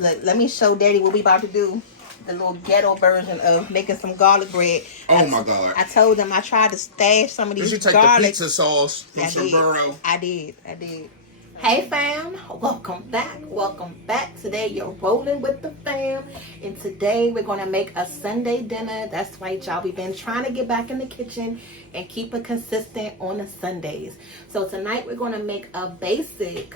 Let me show Daddy what we about to do. The little ghetto version of making some garlic bread. Oh my God! I told them I tried to stash some of these Did you take garlic. the pizza sauce from Filmora? I did. Hey fam, welcome back. Today you're rolling with the fam, and today we're gonna make a Sunday dinner. That's right, y'all. We've been trying to get back in the kitchen and keep it consistent on the Sundays. So tonight we're gonna make a basic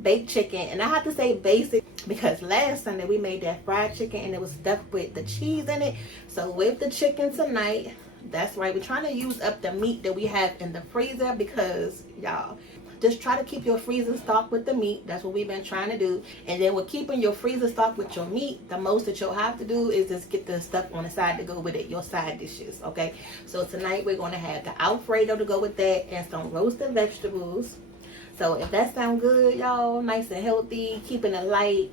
baked chicken, and I have to say basic because last Sunday we made that fried chicken and it was stuffed with the cheese in it. So with the chicken tonight, that's right, we're trying to use up the meat that we have in the freezer, because y'all just try to keep your freezer stocked with the meat. That's what we've been trying to do. And then with keeping your freezer stocked with your meat, the most that you'll have to do is just get the stuff on the side to go with it, your side dishes, okay? So tonight we're going to have the Alfredo to go with that and some roasted vegetables. So if that sounds good, y'all, nice and healthy, keeping it light,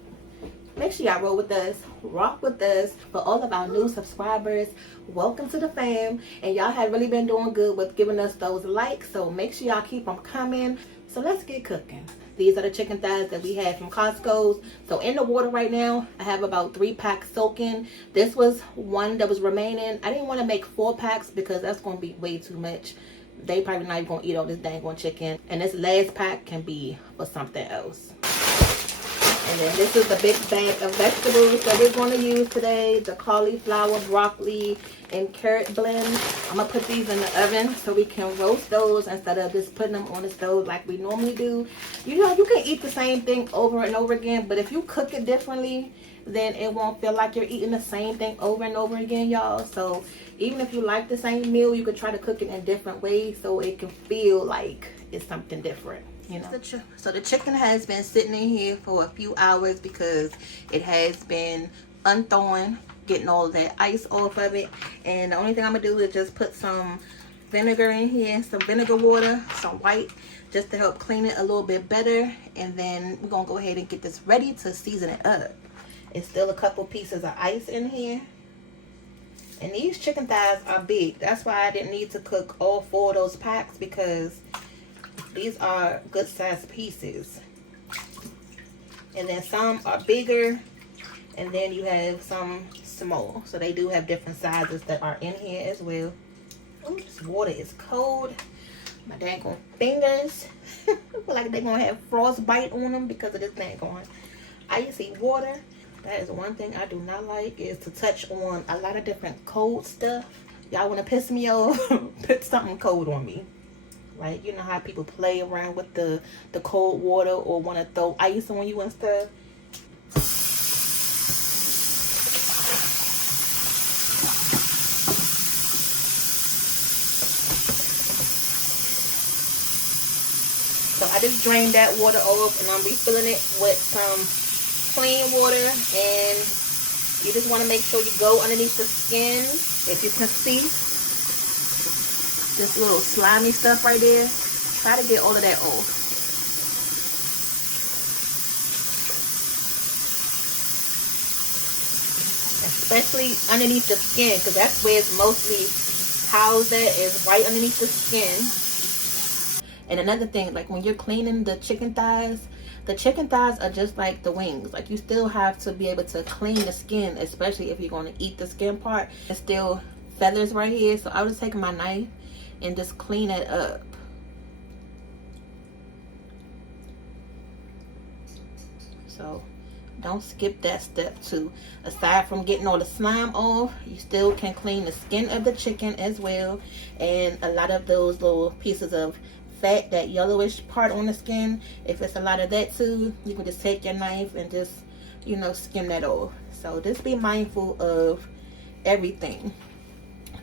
make sure y'all roll with us, rock with us. For all of our new subscribers, welcome to the fam. And y'all have really been doing good with giving us those likes, so make sure y'all keep them coming. So let's get cooking. These are the chicken thighs that we had from Costco's. So in the water right now, I have about 3 packs soaking. This was one that was remaining. I didn't want to make 4 packs because that's going to be way too much. They probably not even gonna eat all this dang on chicken. And this last pack can be for something else. And then this is the big bag of vegetables that we're going to use today. The cauliflower, broccoli, and carrot blend. I'm going to put these in the oven so we can roast those instead of just putting them on the stove like we normally do. You know, you can eat the same thing over and over again, but if you cook it differently, then it won't feel like you're eating the same thing over and over again, y'all. So even if you like the same meal, you could try to cook it in different ways so it can feel like it's something different, you know. So the chicken has been sitting in here for a few hours because it has been unthawing, getting all that ice off of it. And the only thing I'm gonna do is just put some vinegar in here, some vinegar water, some white, just to help clean it a little bit better. And then we're gonna go ahead and get this ready to season it up. It's still a couple pieces of ice in here. And these chicken thighs are big. That's why I didn't need to cook all 4 of those packs, because these are good sized pieces. And then some are bigger, and then you have some small. So they do have different sizes that are in here as well. Oh, this water is cold. My dang on fingers feel like they're gonna have frostbite on them because of this dang on icy water. That is one thing I do not like, is to touch on a lot of different cold stuff. Y'all want to piss me off? Put something cold on me. Like, you know how people play around with the cold water or want to throw ice on you and stuff. So I just drained that water off, and I'm refilling it with some clean water. And you just want to make sure you go underneath the skin. If you can see this little slimy stuff right there, try to get all of that off. Especially underneath the skin, because that's where it's mostly housed at, is right underneath the skin. And another thing, like when you're cleaning the chicken thighs are just like the wings. Like, you still have to be able to clean the skin, especially if you're going to eat the skin part. There's still feathers right here, so I'll just take my knife and just clean it up. So don't skip that step too. Aside from getting all the slime off, you still can clean the skin of the chicken as well. And a lot of those little pieces of fat, that yellowish part on the skin, if it's a lot of that too, you can just take your knife and just, you know, skim that off. So just be mindful of everything.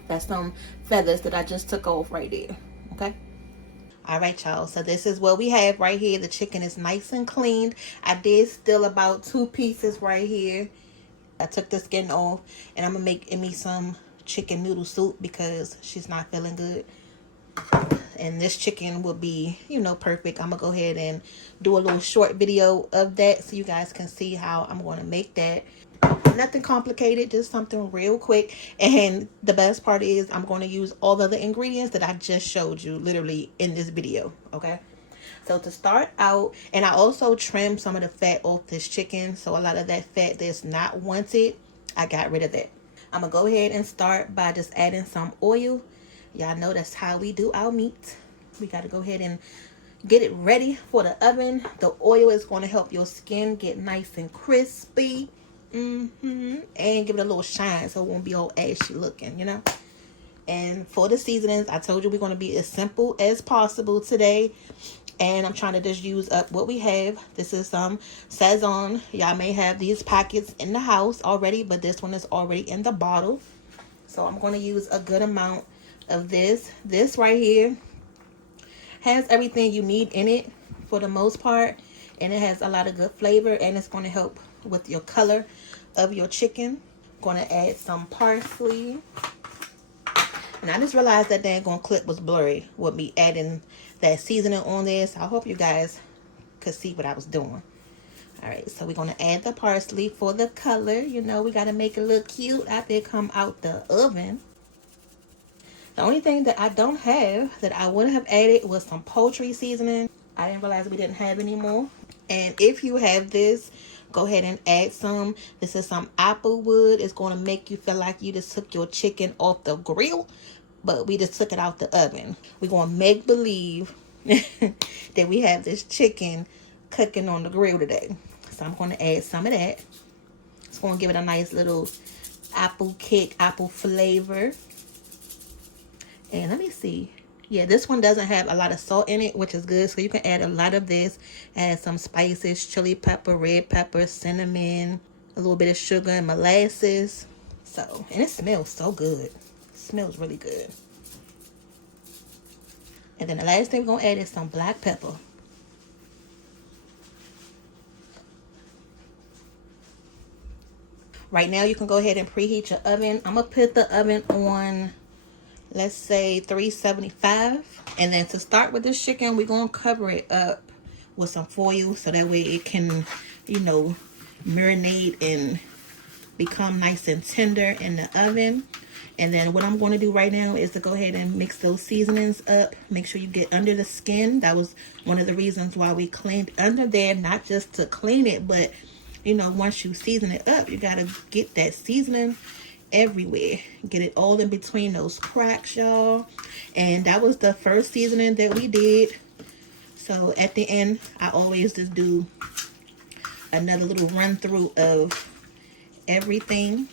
That's some feathers that I just took off right there. Okay. All right, y'all. So this is what we have right here. The chicken is nice and cleaned. I did steal about 2 pieces right here. I took the skin off, and I'm gonna make me some chicken noodle soup because she's not feeling good. And this chicken will be, you know, perfect. I'm gonna go ahead and do a little short video of that so you guys can see how I'm going to make that. Nothing complicated, just something real quick. And the best part is I'm going to use all of the ingredients that I just showed you literally in this video. Okay, So to start out, and I also trimmed some of the fat off this chicken. So a lot of that fat that's not wanted, I got rid of that. I'm going to go ahead and start by just adding some oil. Y'all know that's how we do our meat. We got to go ahead and get it ready for the oven. The oil is going to help your skin get nice and crispy. And give it a little shine so it won't be all ashy looking, you know. And for the seasonings, I told you we're going to be as simple as possible today. And I'm trying to just use up what we have. This is some Sazon. Y'all may have these packets in the house already, but this one is already in the bottle. So I'm going to use a good amount of this. This right here has everything you need in it for the most part. And it has a lot of good flavor. And it's going to help with your color of your chicken. I'm going to add some parsley. And I just realized that daggone clip was blurry with me adding that seasoning on this. I hope you guys could see what I was doing. Alright, so we're going to add the parsley for the color. You know, we got to make it look cute after it come out the oven. The only thing that I don't have that I would have added was some poultry seasoning. I didn't realize we didn't have any more. And if you have this, go ahead and add some. This is some applewood. It's going to make you feel like you just took your chicken off the grill, but we just took it out the oven. We're going to make believe that we have this chicken cooking on the grill today. So I'm going to add some of that. It's going to give it a nice little apple kick, apple flavor. And let me see. Yeah, this one doesn't have a lot of salt in it, which is good. So you can add a lot of this. Add some spices, chili pepper, red pepper, cinnamon, a little bit of sugar and molasses. So, and it smells so good. It smells really good. And then the last thing we're going to add is some black pepper. Right now, you can go ahead and preheat your oven. I'm going to put the oven on, let's say 375. And then to start with this chicken, we're going to cover it up with some foil so that way it can, you know, marinate and become nice and tender in the oven. And then what I'm going to do right now is to go ahead and mix those seasonings up. Make sure you get under the skin. That was one of the reasons why we cleaned under there, not just to clean it, but you know, once you season it up, you got to get that seasoning everywhere. Get it all in between those cracks, y'all. And that was the first seasoning that we did. So at the end, I always just do another little run through of everything.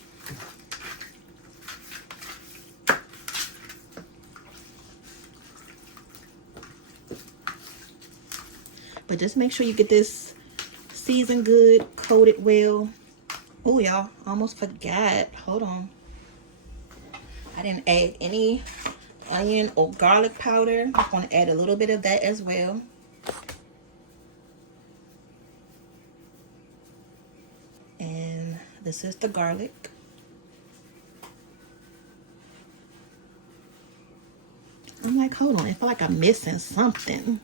But just make sure you get this seasoned good, coated well. Oh, y'all, almost forgot. Hold on. I didn't add any onion or garlic powder. I'm going to add a little bit of that as well. And this is the garlic. I'm like, hold on. I feel like I'm missing something.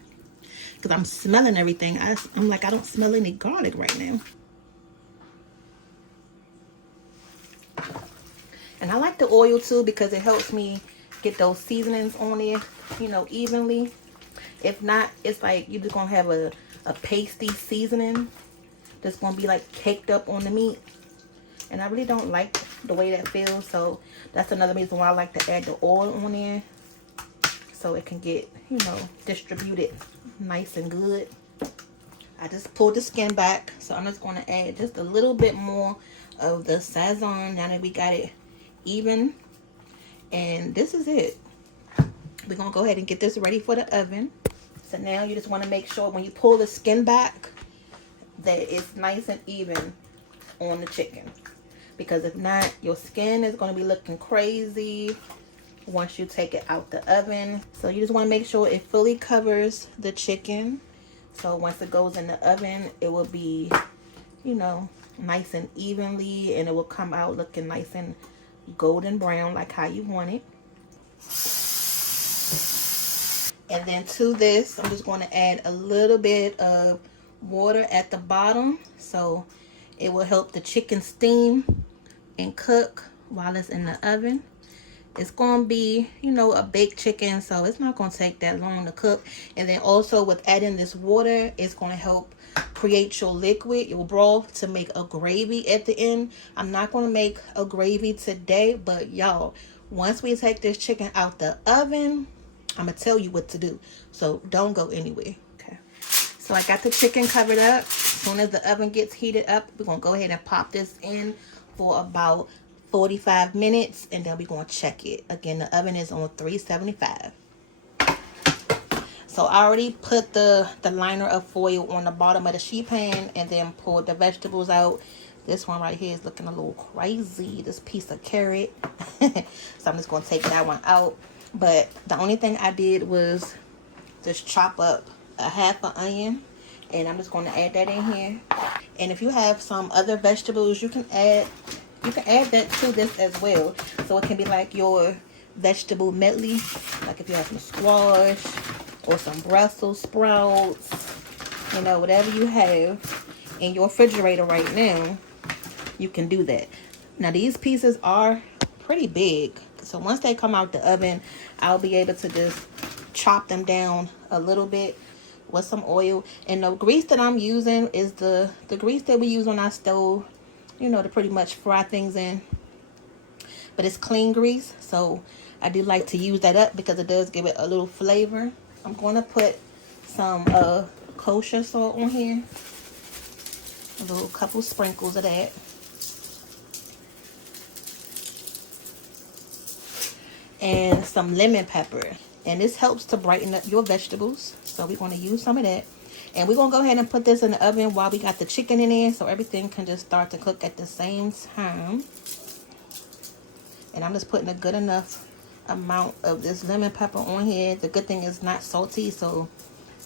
Because I'm smelling everything. I'm like, I don't smell any garlic right now. And I like the oil too because it helps me get those seasonings on there, you know, evenly. If not, it's like you're just going to have a pasty seasoning that's going to be like caked up on the meat. And I really don't like the way that feels. So that's another reason why I like to add the oil on there. So it can get, you know, distributed nice and good. I just pulled the skin back. So I'm just going to add just a little bit more of the Sazon now that we got it even. And this is it. We're going to go ahead and get this ready for the oven. So now you just want to make sure when you pull the skin back that it's nice and even on the chicken. Because if not, your skin is going to be looking crazy once you take it out the oven. So you just want to make sure it fully covers the chicken. So once it goes in the oven, it will be, you know, nice and evenly, and it will come out looking nice and golden brown like how you want it. And then to this, I'm just going to add a little bit of water at the bottom so it will help the chicken steam and cook while it's in the oven. It's going to be, you know, a baked chicken, so it's not going to take that long to cook. And then also with adding this water, it's going to help create your liquid, your broth, to make a gravy at the end. I'm not going to make a gravy today, but y'all, once we take this chicken out the oven, I'm going to tell you what to do. So don't go anywhere. Okay. So I got the chicken covered up. As soon as the oven gets heated up, we're going to go ahead and pop this in for about 45 minutes, and then we're going to check it. Again, the oven is on 375. So I already put the liner of foil on the bottom of the sheet pan and then pulled the vegetables out. This one right here is looking a little crazy, this piece of carrot. So I'm just going to take that one out. But the only thing I did was just chop up a half an onion, and I'm just going to add that in here. And if you have some other vegetables, you can add that to this as well. So it can be like your vegetable medley. Like if you have some squash or some Brussels sprouts, you know, whatever you have in your refrigerator right now, you can do that. Now these pieces are pretty big. So once they come out the oven, I'll be able to just chop them down a little bit with some oil. And the grease that I'm using is the grease that we use on our stove, you know, to pretty much fry things in. But it's clean grease, so I do like to use that up because it does give it a little flavor. I'm going to put some kosher salt on here. A little couple sprinkles of that. And some lemon pepper. And this helps to brighten up your vegetables. So we're going to use some of that. And we're going to go ahead and put this in the oven while we got the chicken in there, so everything can just start to cook at the same time. And I'm just putting a good enough amount of this lemon pepper on here. The good thing is not salty, so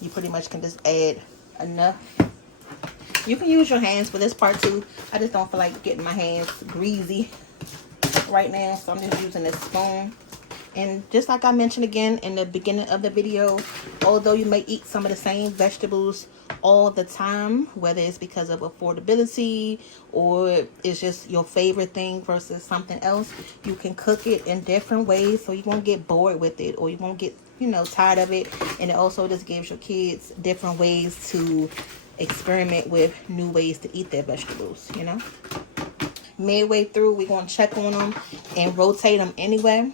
you pretty much can just add enough. You can use your hands for this part too. I just don't feel like getting my hands greasy right now, so I'm just using this spoon. And just like I mentioned again in the beginning of the video, although you may eat some of the same vegetables all the time, whether it's because of affordability or it's just your favorite thing versus something else, you can cook it in different ways so you won't get bored with it, or you won't get, you know, tired of it. And it also just gives your kids different ways to experiment with new ways to eat their vegetables, you know. Midway through, we're going to check on them and rotate them anyway.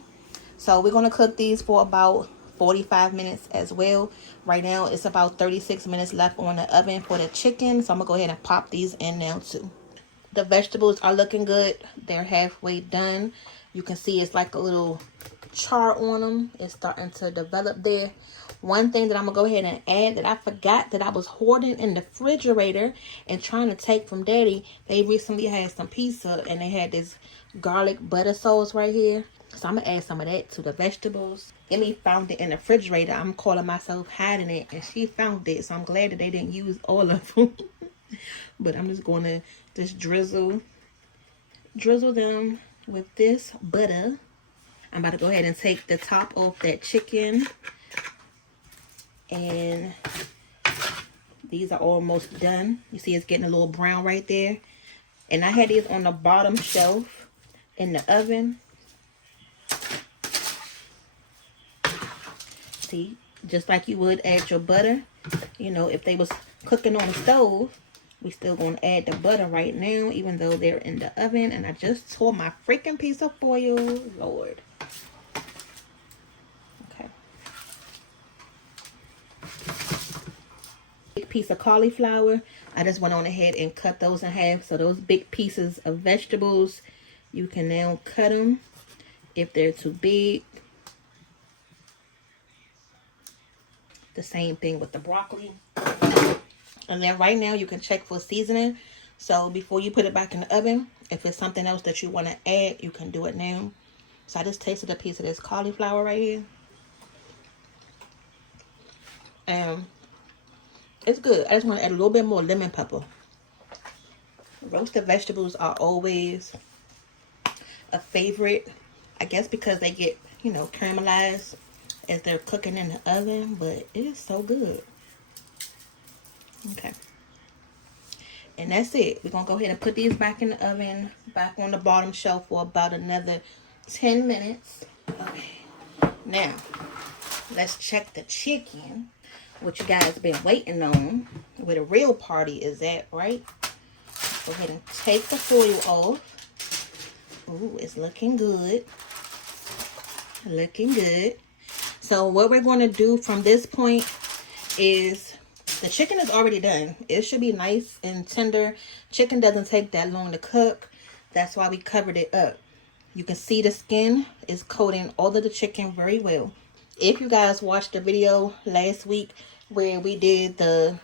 So we're going to cook these for about 45 minutes as well. Right now, it's about 36 minutes left on the oven for the chicken. So I'm going to go ahead and pop these in now too. The vegetables are looking good. They're halfway done. You can see it's like a little char on them. It's starting to develop there. One thing that I'm going to go ahead and add that I forgot that I was hoarding in the refrigerator and trying to take from Daddy. They recently had some pizza and they had this garlic butter sauce right here. So I'm going to add some of that to the vegetables. Emmy found it in the refrigerator. I'm calling myself hiding it. And she found it. So I'm glad that they didn't use all of them. But I'm just going to just drizzle them with this butter. I'm about to go ahead and take the top off that chicken. And these are almost done. You see it's getting a little brown right there. And I had these on the bottom shelf in the oven. See, just like you would add your butter. You know, if they was cooking on the stove, we still going to add the butter right now, even though they're in the oven. And I just tore my freaking piece of foil. Lord. Okay. Big piece of cauliflower. I just went on ahead and cut those in half. So those big pieces of vegetables, you can now cut them if they're too big. The same thing with the broccoli. And then right now you can check for seasoning. So before you put it back in the oven, if it's something else that you want to add, you can do it now. So I just tasted a piece of this cauliflower right here. And it's good. I just want to add a little bit more lemon pepper. Roasted vegetables are always a favorite. I guess because they get, you know, caramelized as they're cooking in the oven, but it is so good. Okay. And that's it. We're going to go ahead and put these back in the oven, back on the bottom shelf for about another 10 minutes. Okay. Now, let's check the chicken, which you guys been waiting on, where the real party is at, right? Go ahead and take the foil off. Ooh, it's looking good. Looking good. So what we're going to do from this point is, the chicken is already done. It should be nice and tender. Chicken doesn't take that long to cook. That's why we covered it up. You can see the skin is coating all of the chicken very well. If you guys watched the video last week where we did the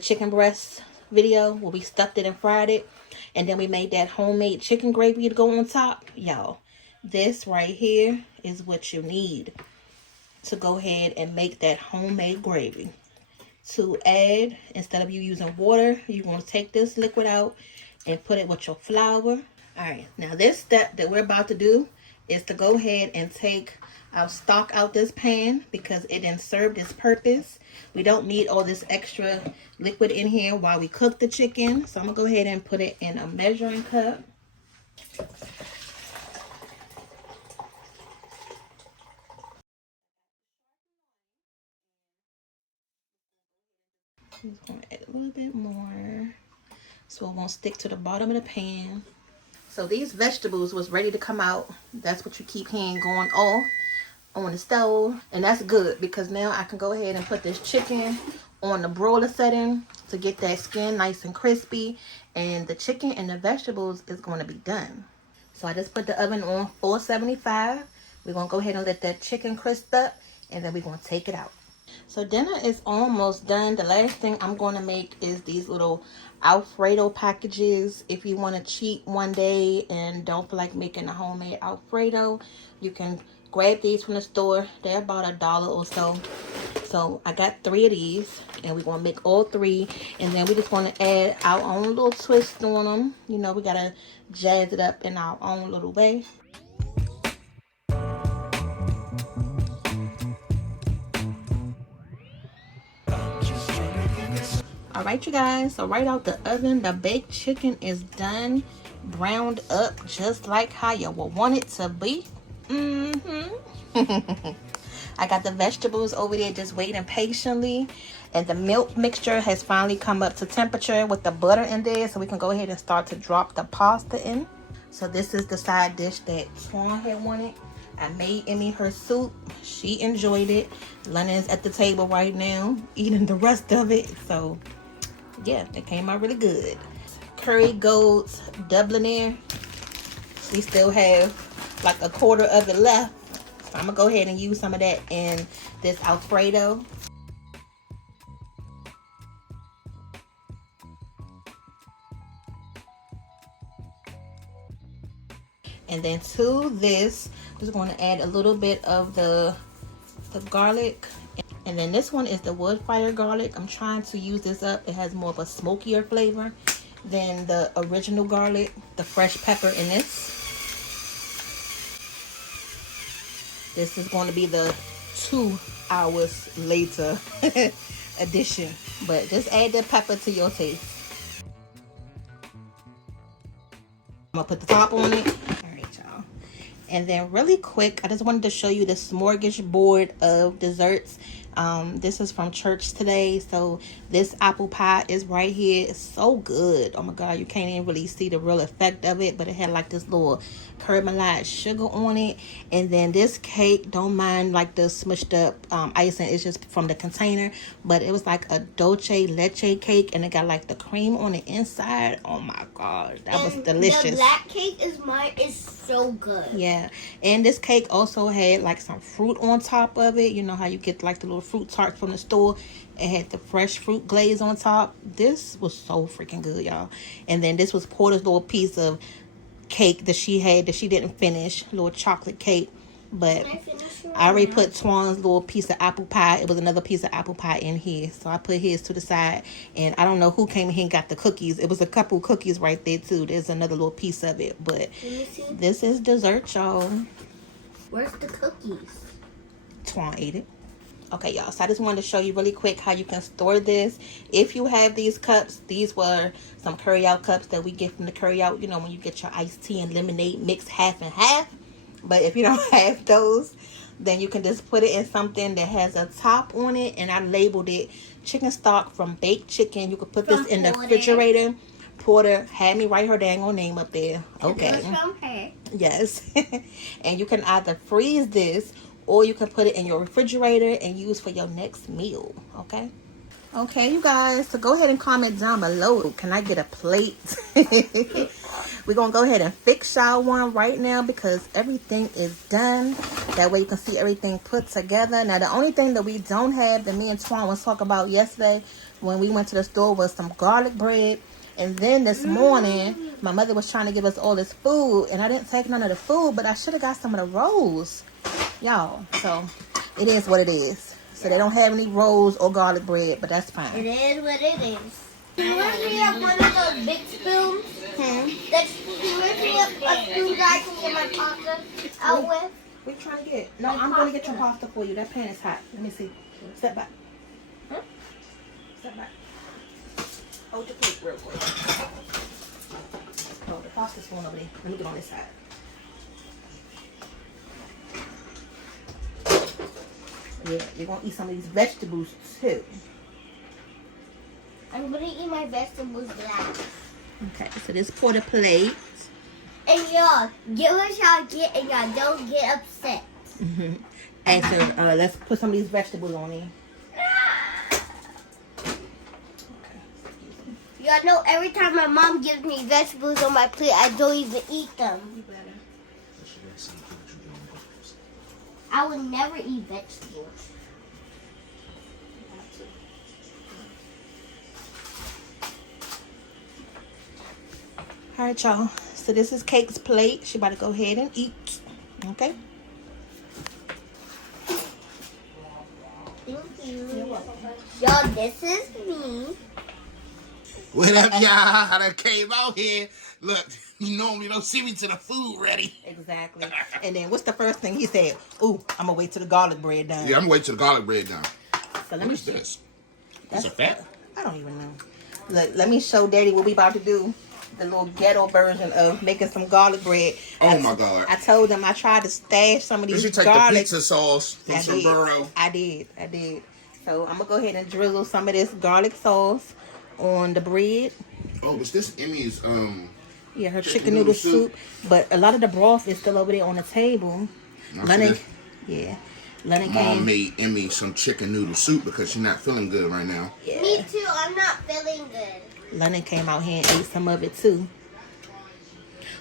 chicken breast video, where we stuffed it and fried it, and then we made that homemade chicken gravy to go on top, y'all, this right here is what you need to go ahead and make that homemade gravy. To add, instead of you using water, you're going to take this liquid out and put it with your flour. Alright, now this step that we're about to do is to go ahead and take our stock out this pan, because it didn't serve its purpose. We don't need all this extra liquid in here while we cook the chicken. So I'm going to go ahead and put it in a measuring cup. I'm just going to add a little bit more so it won't stick to the bottom of the pan. So these vegetables was ready to come out. That's what you keep hearing going off on the stove. And that's good, because now I can go ahead and put this chicken on the broiler setting to get that skin nice and crispy. And the chicken and the vegetables is going to be done. So I just put the oven on 475. We're going to go ahead and let that chicken crisp up, and then we're going to take it out. So dinner is almost done. The last thing I'm going to make is these little Alfredo packages. If you want to cheat one day and don't feel like making a homemade Alfredo, you can grab these from the store. They're about $1 or so. So I got 3 of these, and we're going to make all 3. And then we just want to add our own little twist on them. You know, we got to jazz it up in our own little way. Alright, you guys, so right out the oven, the baked chicken is done, browned up just like how you would want it to be. I got the vegetables over there just waiting patiently, and the milk mixture has finally come up to temperature with the butter in there, so we can go ahead and start to drop the pasta in. So this is the side dish that Swan had wanted. I made Emmy her soup. She enjoyed it. London's at the table right now eating the rest of it. So yeah, it came out really good. Curry Gold's Dublinair. We still have like a quarter of it left. So I'm gonna go ahead and use some of that in this Alfredo. And then to this, I'm just going to add a little bit of the garlic. And then this one is the wood fire garlic. I'm trying to use this up. It has more of a smokier flavor than the original garlic, the fresh pepper in this. This is going to be the 2 hours later addition. But just add the pepper to your taste. I'm going to put the top on it. And then really quick, I just wanted to show you the smorgasbord of desserts. This is from church today. So this apple pie is right here. It's so good. Oh my God, you can't even really see the real effect of it, but it had like this little caramelized sugar on it. And then this cake, don't mind like the smushed up icing. It's just from the container, but it was like a dulce leche cake, and it got like the cream on the inside. Oh my God, that was delicious. The black cake is so good. Yeah, and this cake also had like some fruit on top of it. You know how you get like the little fruit tarts from the store? It had the fresh fruit glaze on top. This was so freaking good, y'all. And then this was Porter's little piece of cake that she had that she didn't finish, little chocolate cake. But I already put Twan's little piece of apple pie. It was another piece of apple pie in here, so I put his to the side. And I don't know who came in here and got the cookies. It was a couple cookies right there too. There's another little piece of it. But this is dessert, y'all. Where's the cookies? Twan ate it. Okay, y'all, so I just wanted to show you really quick how you can store this. If you have these cups, these were some curry out cups that we get from the curry out. You know, when you get your iced tea and lemonade mixed half and half. But if you don't have those, then you can just put it in something that has a top on it. And I labeled it chicken stock from baked chicken. You could put this in the refrigerator. Porter had me write her dang on name up there. Okay. It was from her. Yes. And you can either freeze this or you can put it in your refrigerator and use for your next meal. Okay. Okay, you guys, so go ahead and comment down below. Can I get a plate? We're going to go ahead and fix y'all one right now because everything is done. That way you can see everything put together. Now, the only thing that we don't have that me and Twan was talking about yesterday when we went to the store was some garlic bread. And then this morning, my mother was trying to give us all this food. And I didn't take none of the food, but I should have got some of the rolls. Y'all, so it is what it is. So they don't have any rolls or garlic bread, but that's fine. It is what it is. You want me up one of those big spoons? You want me up a spoon that I can get my pasta out with? We're trying to get. No, I'm going to get your pasta for you. That pan is hot. Let me see. Step back. Step back. Hold your plate real quick. Oh, the pasta's falling over there. Let me get on this side. Yeah, you're going to eat some of these vegetables too. I'm going to eat my vegetables last. Okay, so this for the plate. And y'all, get what y'all get and y'all don't get upset. And so let's put some of these vegetables on here. Y'all know every time my mom gives me vegetables on my plate, I don't even eat them. You better. I would never eat vegetables. All right, y'all. So this is Cake's plate. She about to go ahead and eat. Okay. Thank you. Y'all, this is me. What up, y'all? I done came out here. Look, you normally don't see me till the food ready. Exactly. And then what's the first thing he said? Ooh, I'm gonna wait till the garlic bread done. Yeah, I'm waiting till the garlic bread done. So What is this? That's a fat? I don't even know. Look, let me show Daddy what we about to do. The little ghetto version of making some garlic bread. Oh my God! I told them I tried to stash some of these Did you take garlic. the pizza sauce from some burro? I did. So I'm gonna go ahead and drizzle some of this garlic sauce on the bread. Oh, was this Emmy's Yeah, her chicken noodle soup. But a lot of the broth is still over there on the table. Lennon Mom came. made Emmy some chicken noodle soup because she's not feeling good right now. Yeah. Me too. I'm not feeling good. Lennon came out here and ate some of it too.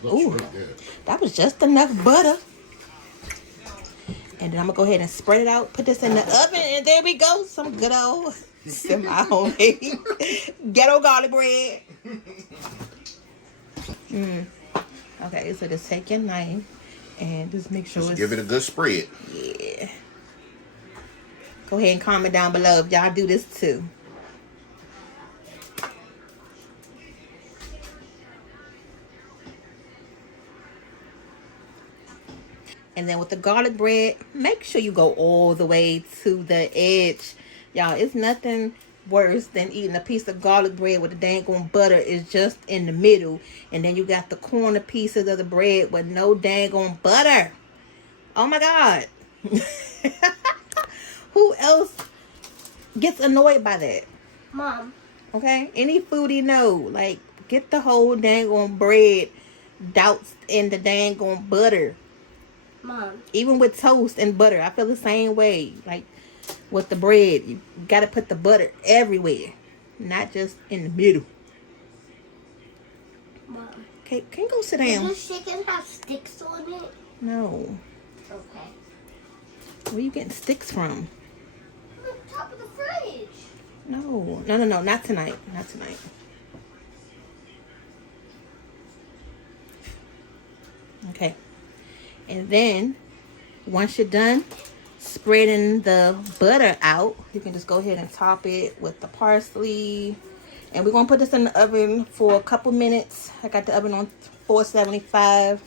Looks Ooh, really good. that was just enough butter. And then I'm gonna go ahead and spread it out. Put this in the oven, and there we go. Some good old semi-homemade ghetto garlic bread. Okay, so just take your knife and just make sure Just it's... give it a good spread. Yeah. Go ahead and comment down below if y'all do this too. And then with the garlic bread, make sure you go all the way to the edge. Y'all, it's nothing worse than eating a piece of garlic bread with the dang on butter. It's just in the middle. And then you got the corner pieces of the bread with no dang on butter. Oh my God. Who else gets annoyed by that? Mom. Okay? Any foodie know. Like, get the whole dang on bread doused in the dang on butter. Mom. Even with toast and butter, I feel the same way. Like with the bread, you gotta put the butter everywhere, not just in the middle. Mom. Okay, can you go sit down? Does this chicken have sticks on it? No. Okay. Where you getting sticks from? On top of the fridge. No, not tonight. Not tonight. Okay. And then, once you're done spreading the butter out, you can just go ahead and top it with the parsley. And we're going to put this in the oven for a couple minutes. I got the oven on 475.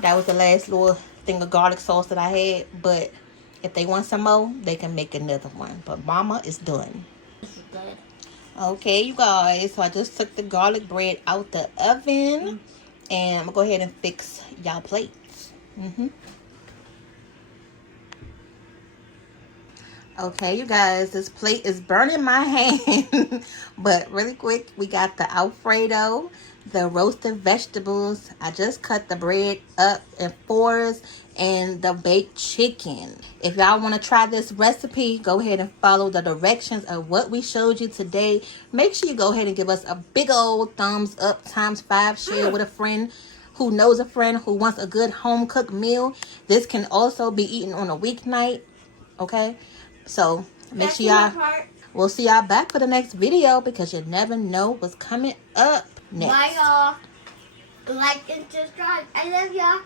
That was the last little thing of garlic sauce that I had. But if they want some more, they can make another one. But Mama is done. This is good. Okay, you guys. So I just took the garlic bread out the oven. And I'm going to go ahead and fix y'all plates. Okay, you guys, this plate is burning my hand. But really quick, we got the Alfredo, the roasted vegetables. I just cut the bread up in fours, and the baked chicken. If y'all want to try this recipe, go ahead and follow the directions of what we showed you today. Make sure you go ahead and give us a big old thumbs up ×5. Share with a friend who knows a friend who wants a good home cooked meal. This can also be eaten on a weeknight. Okay, so make sure y'all, we'll see y'all back for the next video, because you never know what's coming up next. Bye, y'all. Like and subscribe. I love y'all.